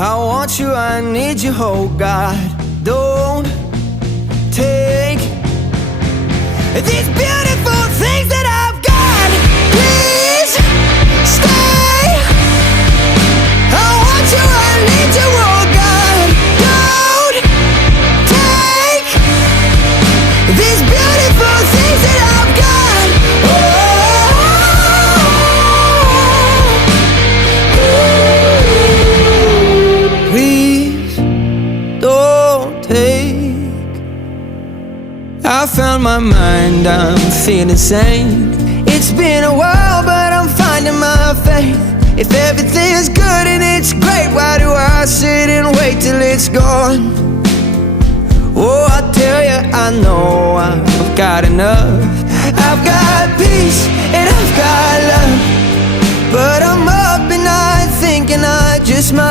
I want you, I need you, oh God. Don't take these beautiful things that I've got. Please stay. I want you, I need you, oh God. Don't take these beautiful things that I've got. Please don't take. I found my mind, I'm feeling sane. It's been a while, but I'm finding my faith. If everything's good and it's great, why do I sit and wait till it's gone? Oh, I tell you, I know I've got enough. I've got peace and I've got love.